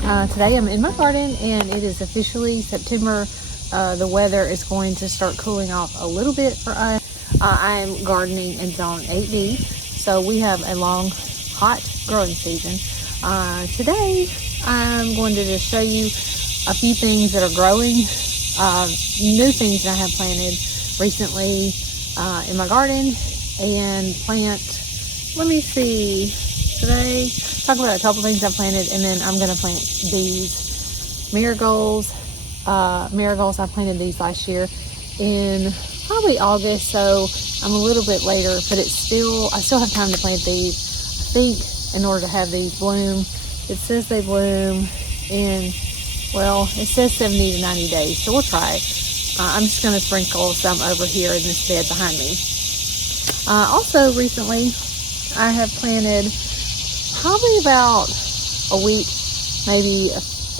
here. Today I'm in my garden and it is officially September. The weather is going to start cooling off a little bit for us. I am gardening in zone 8B, so we have a long, hot growing season. Today I'm going to just show you a few things that are growing, new things that I have planted recently in my garden, and let me see, today talk about a couple things I planted, and then I'm going to plant these marigolds. Marigolds, I planted these last year in probably August, so I'm a little bit later, but I still have time to plant these. I think in order to have these bloom, it says they bloom in, well, it says 70 to 90 days, so we'll try it. I'm just going to sprinkle some over here in this bed behind me. Also recently, I have planted probably about a week, maybe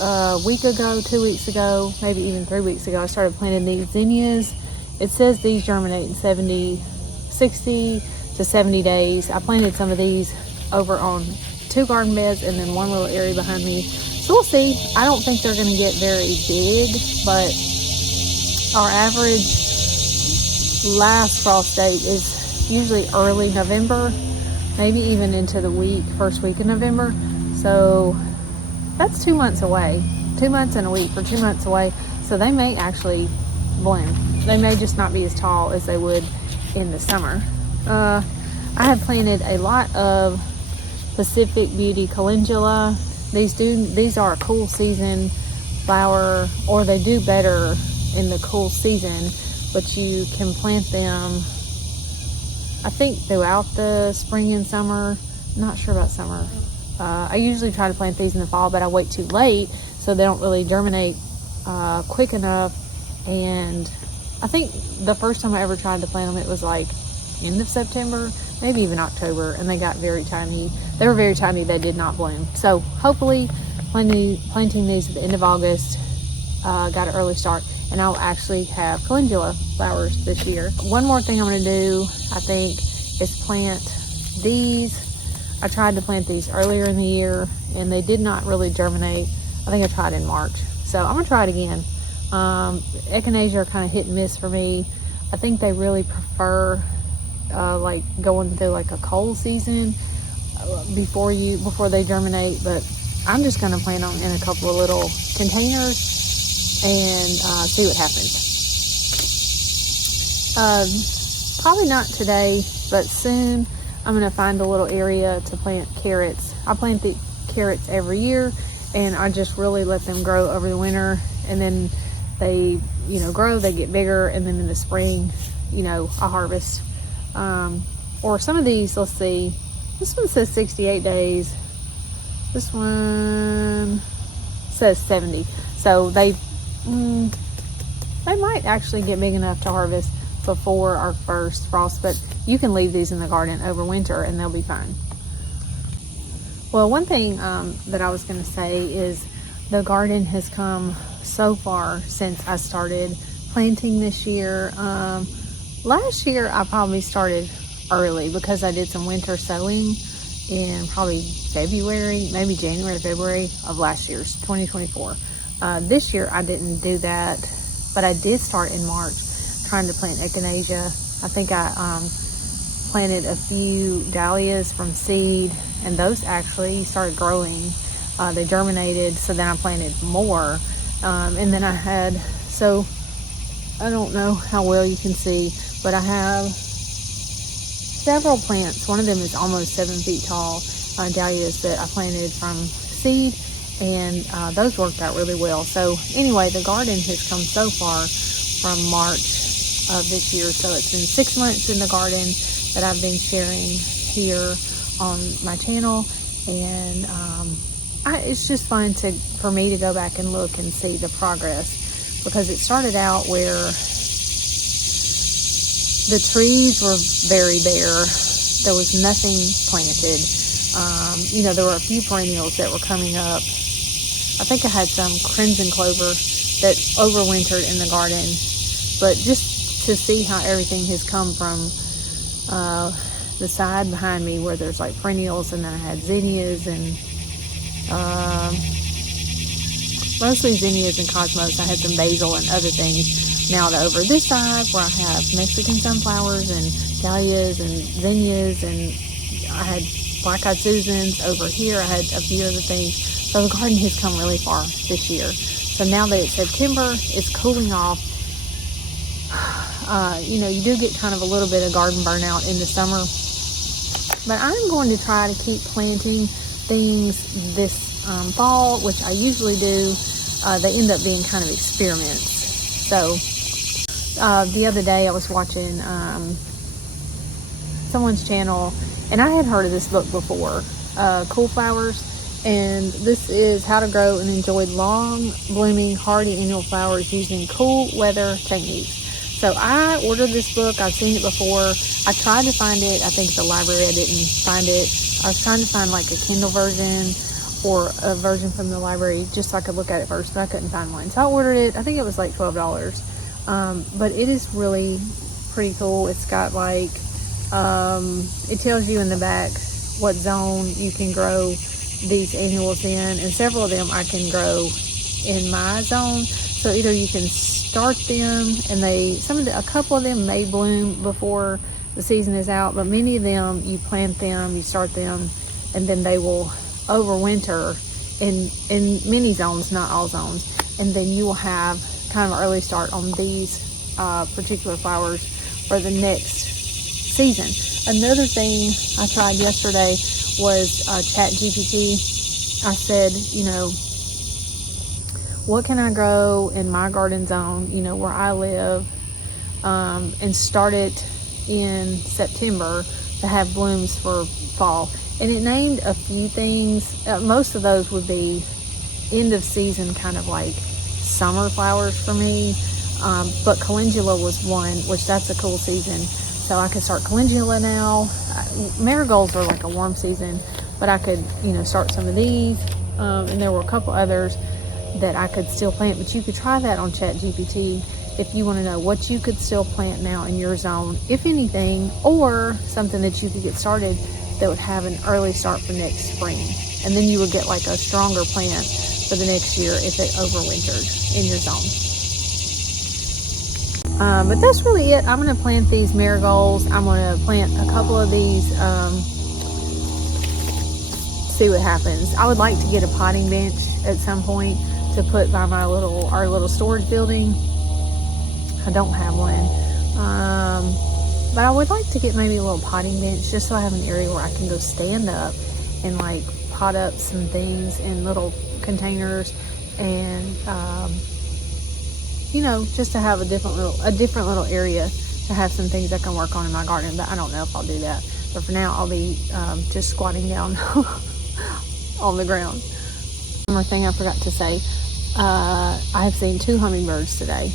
a week ago, 2 weeks ago, maybe even 3 weeks ago, I started planting these zinnias. It says these germinate in 60 to 70 days. I planted some of these over on 2 garden beds and then one little area behind me. So we'll see. I don't think they're going to get very big, but our average last frost date is usually early November, maybe even into the first week of November. So that's 2 months away, 2 months and a week, or 2 months away. So they may actually bloom. They may just not be as tall as they would in the summer. I have planted a lot of Pacific Beauty Calendula. These are a cool season flower, or they do better in the cool season, but you can plant them, I think, throughout the spring and summer. Not sure about summer. I usually try to plant these in the fall, but I wait too late, so they don't really germinate quick enough. And I think the first time I ever tried to plant them, it was like end of September, maybe even October, and they got very tiny. They were very tiny. They did not bloom. So hopefully planting these at the end of August got an early start, and I'll actually have calendula flowers this year. One more thing I'm going to do, I think, is plant these. I tried to plant these earlier in the year and they did not really germinate. I think I tried in March, so I'm going to try it again. Echinacea are kind of hit and miss for me. I think they really prefer like going through like a cold season before they germinate, but I'm just going to plant them in a couple of little containers and see what happens. Probably not today, but soon I'm going to find a little area to plant carrots. I plant the carrots every year, and I just really let them grow over the winter, and then they, grow, they get bigger, and then in the spring, I harvest. Or some of these, let's see, this one says 68 days. This one says 70. So they might actually get big enough to harvest before our first frost, but you can leave these in the garden over winter and they'll be fine. Well, one thing that I was going to say is the garden has come so far since I started planting this year. Last year I probably started early because I did some winter sowing in probably February, maybe January, February of last year's 2024. This year I didn't do that, but I did start in March trying to plant echinacea. I think I planted a few dahlias from seed, and those actually started growing. They germinated, so then I planted more. And then so I don't know how well you can see, but I have several plants. One of them is almost 7 feet tall, dahlias that I planted from seed, and those worked out really well. So anyway, the garden has come so far from March of this year. So it's been 6 months in the garden that I've been sharing here on my channel, and it's just fun for me to go back and look and see the progress, because it started out where the trees were very bare. There was nothing planted. There were a few perennials that were coming up. I think I had some crimson clover that overwintered in the garden, but just to see how everything has come from the side behind me where there's like perennials, and then I had zinnias and mostly zinnias and cosmos. I had some basil and other things. Now over this side where I have Mexican sunflowers and dahlias and zinnias, and I had black-eyed Susans. Over here I had a few other things. So the garden has come really far this year. So now that it's September, it's cooling off. You know, you do get kind of a little bit of garden burnout in the summer, but I'm going to try to keep planting things this fall, which I usually do. They end up being kind of experiments. So the other day I was watching someone's channel, and I had heard of this book before, Cool Flowers, and this is how to grow and enjoy long blooming hardy annual flowers using cool weather techniques. So I ordered this book. I've seen it before. I tried to find it. I think at the library I didn't find it. I was trying to find like a Kindle version or a version from the library just so I could look at it first, but I couldn't find one. So I ordered it. I think it was like $12. But it is really pretty cool. It's got like, it tells you in the back what zone you can grow these annuals in, and several of them I can grow in my zone. So either you can start them, and a couple of them may bloom before the season is out, but many of them you plant them, you start them, and then they will overwinter in many zones, not all zones, and then you will have kind of an early start on these particular flowers for the next season. Another thing I tried yesterday was Chat GPT. I said, you know, what can I grow in my garden zone, you know, where I live, and start it in September to have blooms for fall. And it named a few things. Most of those would be end of season, kind of like summer flowers for me. But calendula was one, which that's a cool season. So I could start calendula now. Marigolds are like a warm season, but I could, you know, start some of these. And there were a couple others that I could still plant, but you could try that on Chat GPT if you want to know what you could still plant now in your zone, if anything, or something that you could get started that would have an early start for next spring. And then you would get like a stronger plant for the next year if it overwintered in your zone. But that's really it. I'm going to plant these marigolds. I'm going to plant a couple of these, see what happens. I would like to get a potting bench at some point to put by our little storage building. I don't have one. But I would like to get maybe a little potting bench just so I have an area where I can go stand up and like pot up some things in little containers, and you know, just to have a different little area to have some things I can work on in my garden. But I don't know if I'll do that. But for now, I'll be just squatting down on the ground. One more thing I forgot to say. I have seen 2 hummingbirds today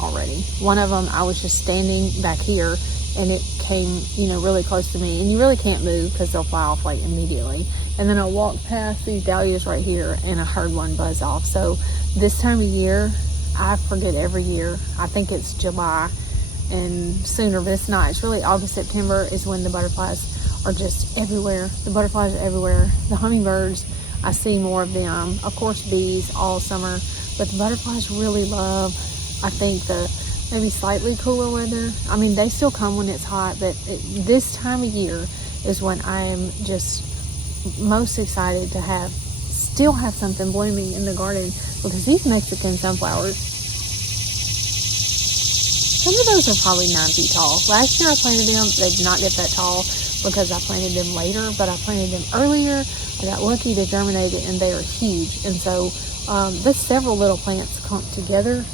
already. One of them, I was just standing back here, and it came, you know, really close to me. And you really can't move because they'll fly off like immediately. And then I walked past these dahlias right here, and I heard one buzz off. So this time of year, I forget every year. I think it's July and sooner, but it's not. It's really August, September is when the butterflies are just everywhere. The butterflies are everywhere. The hummingbirds, I see more of them. Of course, bees all summer, but the butterflies really love, I think, the maybe slightly cooler weather. I mean, they still come when it's hot, but this time of year is when I'm just most excited to still have something blooming in the garden, because these Mexican sunflowers, some of those are probably 9 feet tall. Last year I planted them, they did not get that tall because I planted them later, but I planted them earlier. I got lucky to germinate it, and they are huge. And so there's several little plants clumped together.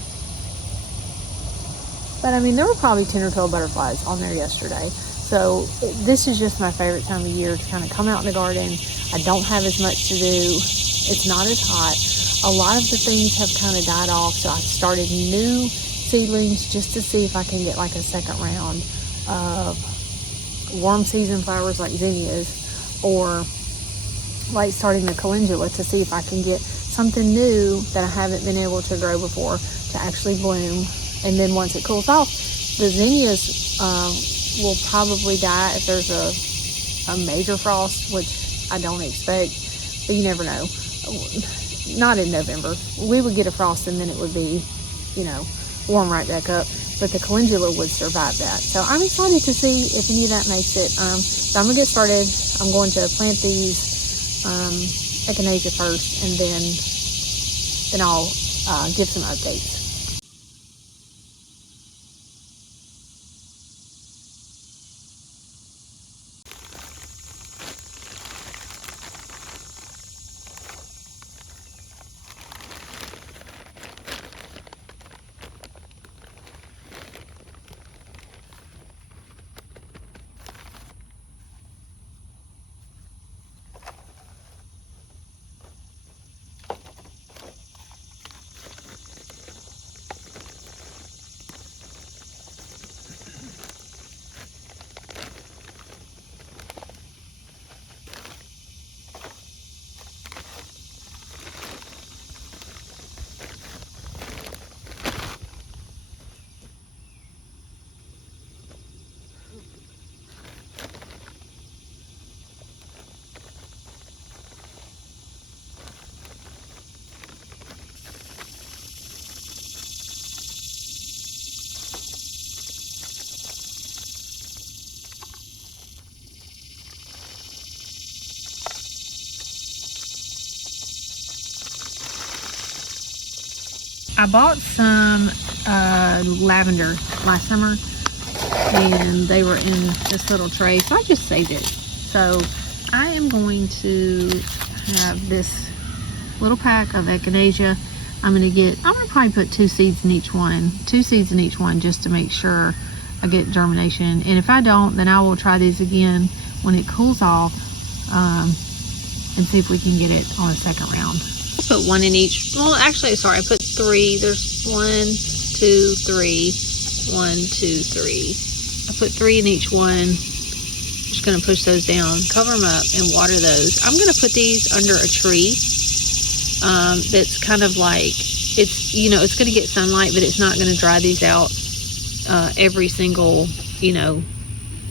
But I mean, there were probably 10 or 12 butterflies on there yesterday. So this is just my favorite time of year to kind of come out in the garden. I don't have as much to do. It's not as hot. A lot of the things have kind of died off, so I started new seedlings just to see if I can get like a second round of warm season flowers like zinnias, or like starting the calendula to see if I can get something new that I haven't been able to grow before to actually bloom. And then once it cools off, the zinnias will probably die if there's a major frost, which I don't expect, but you never know. not in November. We would get a frost and then it would be, you know, warm right back up. But the calendula would survive that. So I'm excited to see if any of that makes it. So I'm gonna get started. I'm going to plant these echinacea first, and then I'll give some updates. I bought some lavender last summer, and they were in this little tray, so I just saved it. So I am going to have this little pack of echinacea. I'm gonna probably put 2 seeds in each one, just to make sure I get germination. And if I don't, then I will try these again when it cools off, and see if we can get it on a second round. Put 1 in each. Well, actually, sorry, I put 3. There's 1, 2, 3, 1, 2, 3. I put 3 in each one. Just gonna push those down, cover them up, and water those. I'm gonna put these under a tree. That's kind of like, it's, you know, it's gonna get sunlight, but it's not gonna dry these out every single, you know,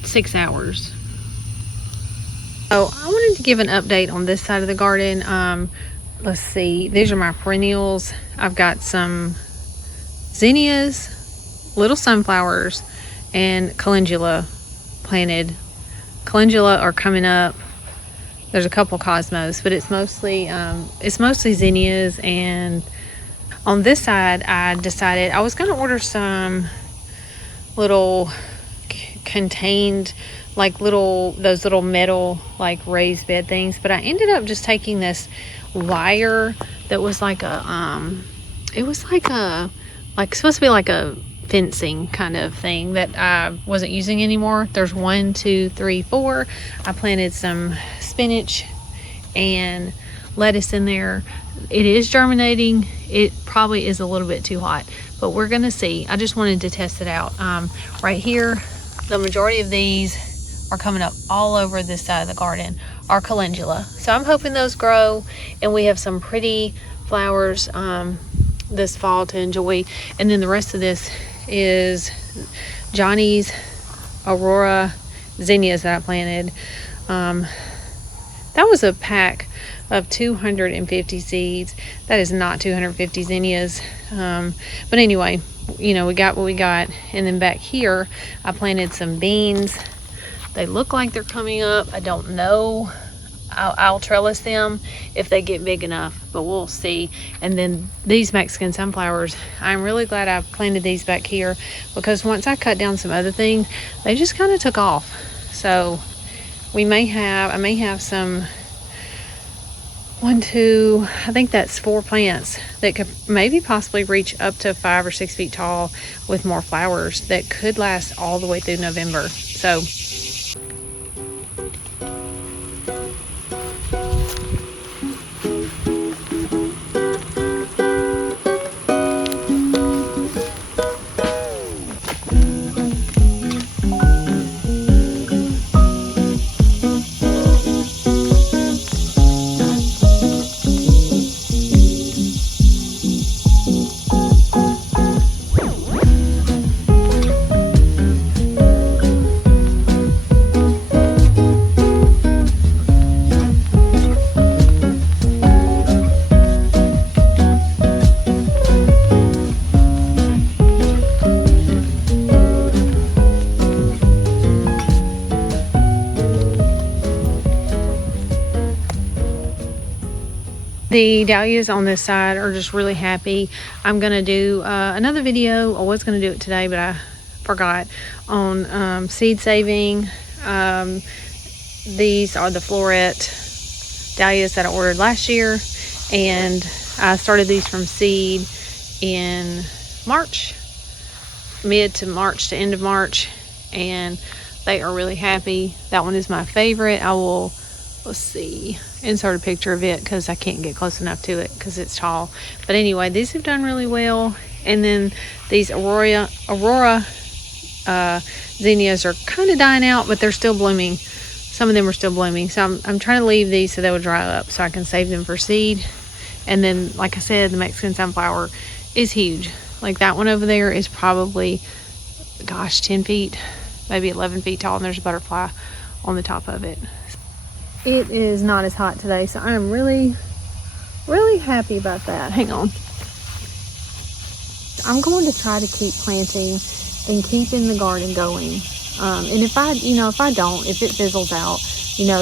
6 hours. So I wanted to give an update on this side of the garden. Let's see, these are my perennials. I've got some zinnias, little sunflowers, and calendula planted. Calendula are coming up. There's a couple cosmos, but it's mostly zinnias. And on this side, I decided I was going to order some little contained, like those little metal like raised bed things, but I ended up just taking this wire that was like it was like supposed to be like a fencing kind of thing that I wasn't using anymore. There's 1, 2, 3, 4. I planted some spinach and lettuce in there. It is germinating. It probably is a little bit too hot, but we're gonna see. I just wanted to test it out. Right here, the majority of these are coming up all over this side of the garden, are calendula. So I'm hoping those grow and we have some pretty flowers this fall to enjoy. And then the rest of this is Johnny's Aurora zinnias that I planted. That was a pack of 250 seeds. That is not 250 zinnias. But anyway, you know, we got what we got. And then back here, I planted some beans. They look like they're coming up. I don't know. I'll trellis them if they get big enough, but we'll see. And then these Mexican sunflowers, I'm really glad I planted these back here, because once I cut down some other things, they just kind of took off. So I may have some, 1, 2, I think that's 4 plants that could maybe possibly reach up to 5 or 6 feet tall with more flowers that could last all the way through November. So The dahlias on this side are just really happy. I'm gonna do another video. I was gonna do it today, but I forgot, on seed saving. These are the floret dahlias that I ordered last year, and I started these from seed in March, mid to March to end of March, and they are really happy. That one is my favorite. I will, let's see, insert a picture of it because I can't get close enough to it because it's tall. But anyway, these have done really well. And then these Aurora zinnias are kind of dying out, but they're still blooming. Some of them are still blooming. So I'm trying to leave these so they will dry up so I can save them for seed. And then, like I said, the Mexican sunflower is huge. Like that one over there is probably, gosh, 10 feet, maybe 11 feet tall, and there's a butterfly on the top of it. It is not as hot today, so I'm really happy about that. Hang on. I'm going to try to keep planting and keeping the garden going. And if it fizzles out,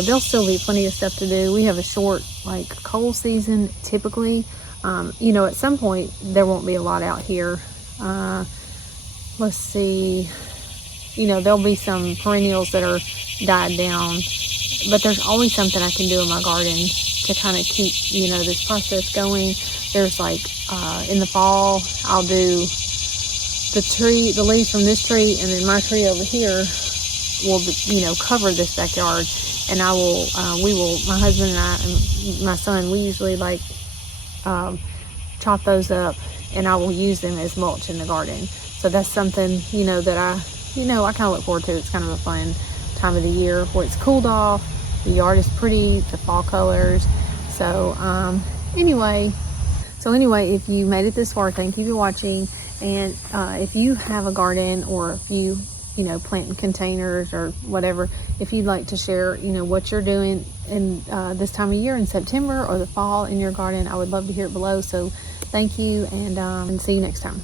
there'll still be plenty of stuff to do. We have a short, cold season typically. At some point there won't be a lot out here. Let's see. There'll be some perennials that are died down, but there's always something I can do in my garden to kind of keep, this process going. There's in the fall, I'll do the leaves from this tree, and then my tree over here will, cover this backyard. And my husband and I and my son, we usually chop those up, and I will use them as mulch in the garden. So that's something, that I kind of look forward to. It's kind of a fun time of the year where it's cooled off, the yard is pretty, the fall colors. So anyway, if you made it this far, thank you for watching. And if you have a garden, or if you plant in containers or whatever, if you'd like to share what you're doing in this time of year in September or the fall in your garden, I would love to hear it below. So thank you, and see you next time.